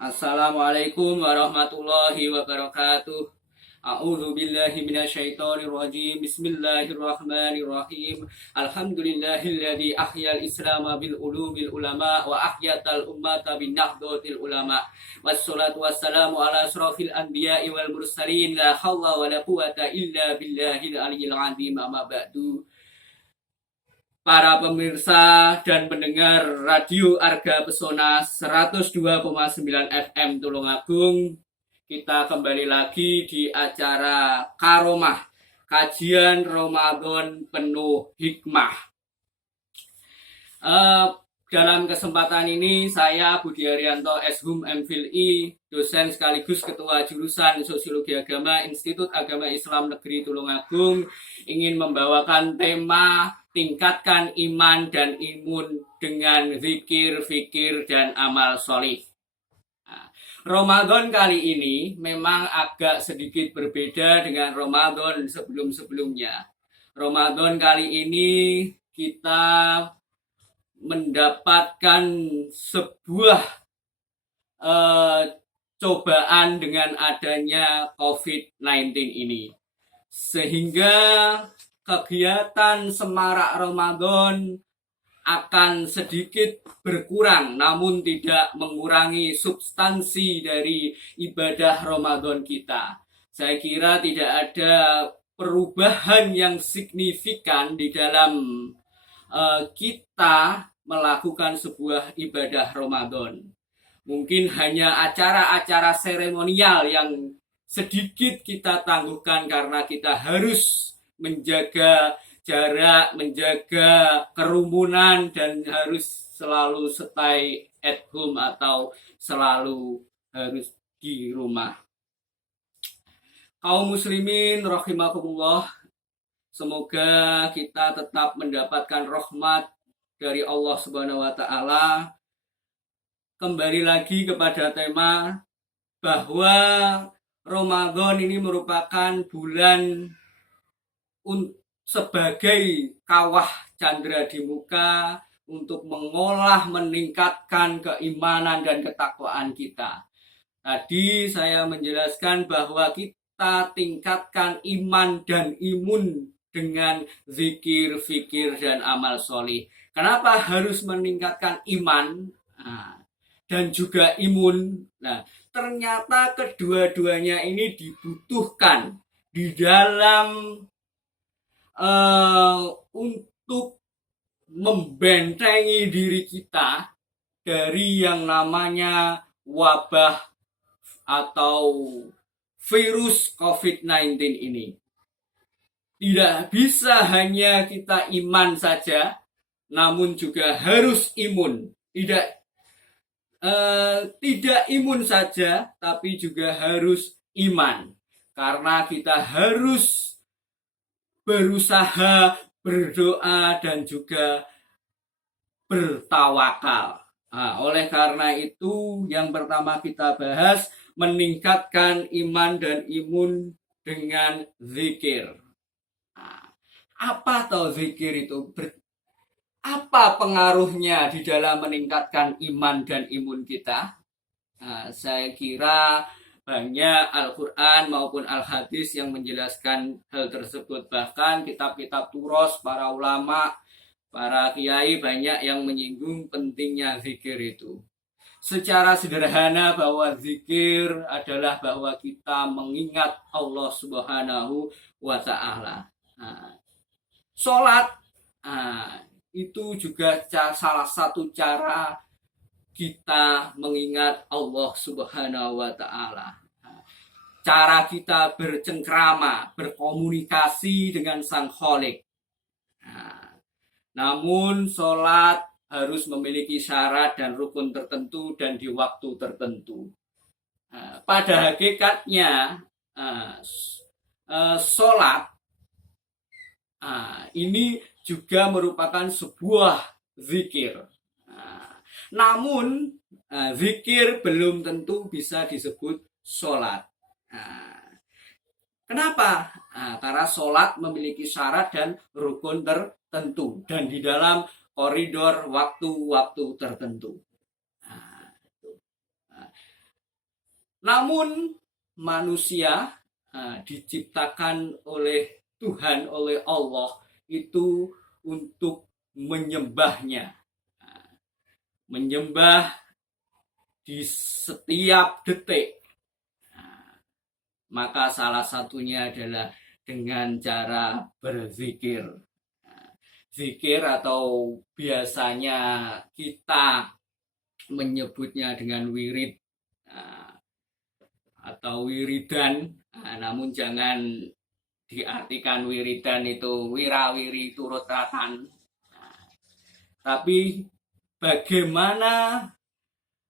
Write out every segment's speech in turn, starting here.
Assalamualaikum warahmatullahi wabarakatuh. A'udzu billahi minasyaitonir rajim. Bismillahirrahmanirrahim. Alhamdulillahilladzi ahyal islama bil ulumil ulama wa ahyatal ummata bin nahdlatil ulama. Wassalatu wassalamu ala asrofil anbiya'i wal mursalin. La haula wala quwata illa billahil aliyyil azim. Amma ba'du. Para pemirsa dan pendengar Radio Arga Pesona 102,9 FM Tulungagung, kita kembali lagi di acara Karomah, kajian Ramadan penuh hikmah. Dalam kesempatan ini saya Budi Arianto Shum MPhil, dosen sekaligus ketua jurusan Sosiologi Agama Institut Agama Islam Negeri Tulungagung, ingin membawakan tema tingkatkan iman dan imun dengan zikir, fikir, dan amal solih. Ramadan kali ini memang agak sedikit berbeda dengan Ramadan sebelum-sebelumnya. Ramadan kali ini kita mendapatkan sebuah cobaan dengan adanya COVID-19 ini. Sehingga kegiatan semarak Ramadan akan sedikit berkurang, namun tidak mengurangi substansi dari ibadah Ramadan kita. Saya kira tidak ada perubahan yang signifikan di dalam kita melakukan sebuah ibadah Ramadan. Mungkin hanya acara-acara seremonial yang sedikit kita tangguhkan karena kita harus menjaga jarak, menjaga kerumunan, dan harus selalu stay at home atau selalu harus di rumah. Kaum muslimin rahimakumullah, semoga kita tetap mendapatkan rahmat dari Allah Subhanahu wa taala. Kembali lagi kepada tema bahwa Ramadan ini merupakan bulan sebagai kawah candra di muka untuk mengolah, meningkatkan keimanan dan ketakwaan kita. Tadi saya menjelaskan bahwa kita tingkatkan iman dan imun dengan zikir, fikir, dan amal solih. Kenapa harus meningkatkan iman dan juga imun? Nah, ternyata kedua-duanya ini dibutuhkan di dalam untuk membentengi diri kita dari yang namanya wabah atau virus COVID-19 ini. Tidak bisa hanya kita iman saja, namun juga harus imun. Tidak imun saja, tapi juga harus iman. Karena kita harus berusaha, berdoa, dan juga bertawakal. Oleh karena itu, yang pertama kita bahas meningkatkan iman dan imun dengan zikir. Apa tahu zikir itu? Apa pengaruhnya di dalam meningkatkan iman dan imun kita? Saya kira banyak Al-Quran maupun Al-Hadis yang menjelaskan hal tersebut. Bahkan kitab-kitab turos, para ulama, para kiai banyak yang menyinggung pentingnya zikir itu. Secara sederhana bahwa zikir adalah bahwa kita mengingat Allah Subhanahu wa ta'ala. Sholat itu juga salah satu cara kita mengingat Allah Subhanahu wa ta'ala. Cara kita bercengkrama, berkomunikasi dengan Sang Khalik. Namun sholat harus memiliki syarat dan rukun tertentu dan di waktu tertentu. Pada hakikatnya sholat ini juga merupakan sebuah zikir. Namun zikir belum tentu bisa disebut sholat. Kenapa? Karena sholat memiliki syarat dan rukun tertentu dan di dalam koridor waktu-waktu tertentu. Namun manusia diciptakan oleh Tuhan, oleh Allah itu untuk menyembahnya. Menyembah di setiap detik. Maka salah satunya adalah dengan cara berzikir. Zikir atau biasanya kita menyebutnya dengan wirid atau wiridan, namun jangan diartikan wiridan itu wirawiri turut-turatan, tapi bagaimana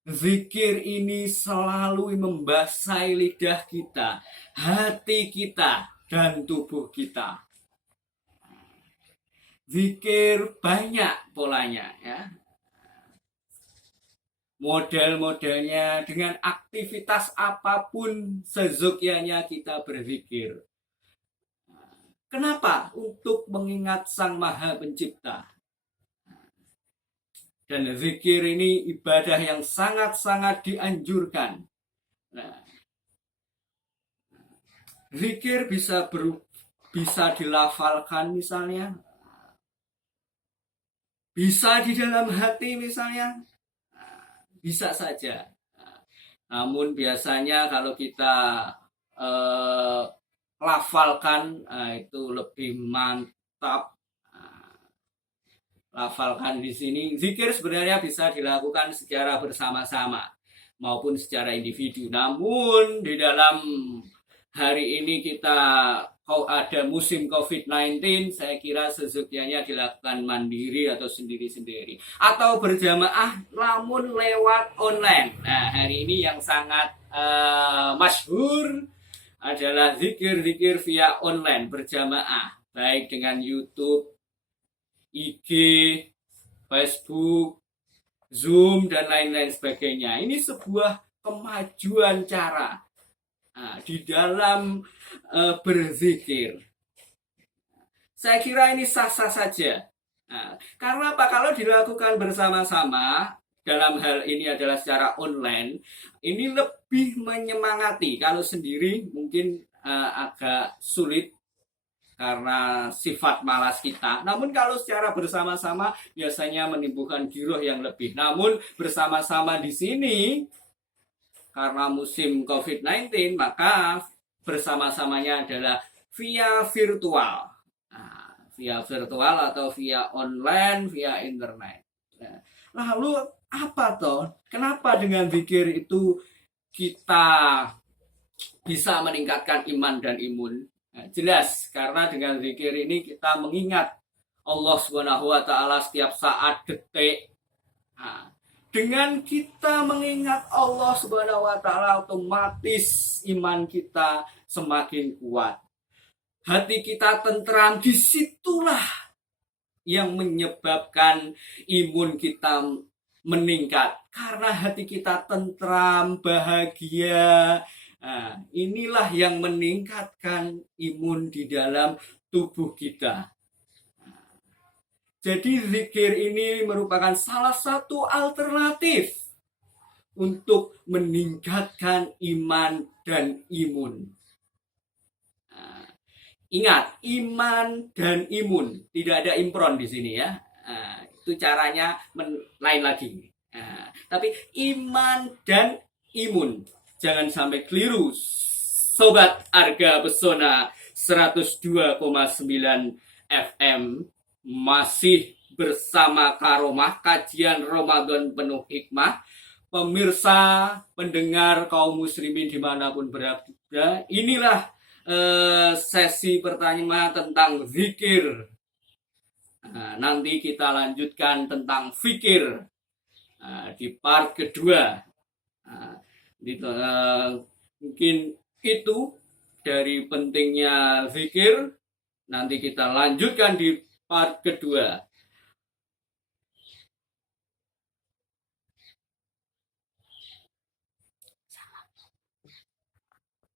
zikir ini selalu membasahi lidah kita, hati kita, dan tubuh kita. Zikir banyak polanya ya. Model-modelnya dengan aktivitas apapun sezogyanya kita berzikir. Kenapa? Untuk mengingat Sang Maha Pencipta. Dan zikir ini ibadah yang sangat-sangat dianjurkan. Nah, zikir bisa dilafalkan misalnya, bisa di dalam hati misalnya, bisa saja. Namun biasanya kalau kita lafalkan itu lebih mantap. Lafalkan di sini, zikir sebenarnya bisa dilakukan secara bersama-sama maupun secara individu. Namun di dalam hari ini kita ada musim COVID-19, saya kira sezogyanya dilakukan mandiri atau sendiri-sendiri atau berjamaah namun lewat online. Nah, hari ini yang sangat masyhur adalah zikir-zikir via online berjamaah, baik dengan YouTube, IG, Facebook, Zoom, dan lain-lain sebagainya. Ini sebuah kemajuan cara di dalam berzikir. Saya kira ini sah-sah saja. Karena apa? Kalau dilakukan bersama-sama, dalam hal ini adalah secara online, ini lebih menyemangati. Kalau sendiri mungkin agak sulit karena sifat malas kita. Namun kalau secara bersama-sama biasanya menimbulkan giroh yang lebih. Namun bersama-sama di sini karena musim COVID-19, maka bersama-samanya adalah via virtual. Via virtual atau via online, via internet. Lalu apa toh? Kenapa dengan zikir itu kita bisa meningkatkan iman dan imun? Jelas, karena dengan zikir ini kita mengingat Allah Subhanahu wa taala setiap saat, detik. Dengan kita mengingat Allah Subhanahu wa taala, otomatis iman kita semakin kuat. Hati kita tentram, disitulah yang menyebabkan imun kita meningkat. Karena hati kita tentram, bahagia, inilah yang meningkatkan imun di dalam tubuh kita. Jadi zikir ini merupakan salah satu alternatif untuk meningkatkan iman dan imun. Ingat, iman dan imun, tidak ada impron di sini ya. Itu caranya lain lagi. Tapi iman dan imun, jangan sampai keliru. Sobat Arga Pesona 102,9 FM masih bersama Karomah, kajian Ramadan penuh hikmah. Pemirsa, pendengar kaum muslimin dimanapun berada, inilah sesi pertama tentang zikir. Nanti kita lanjutkan tentang fikir di part kedua. Mungkin itu dari pentingnya zikir. Nanti kita lanjutkan di part kedua.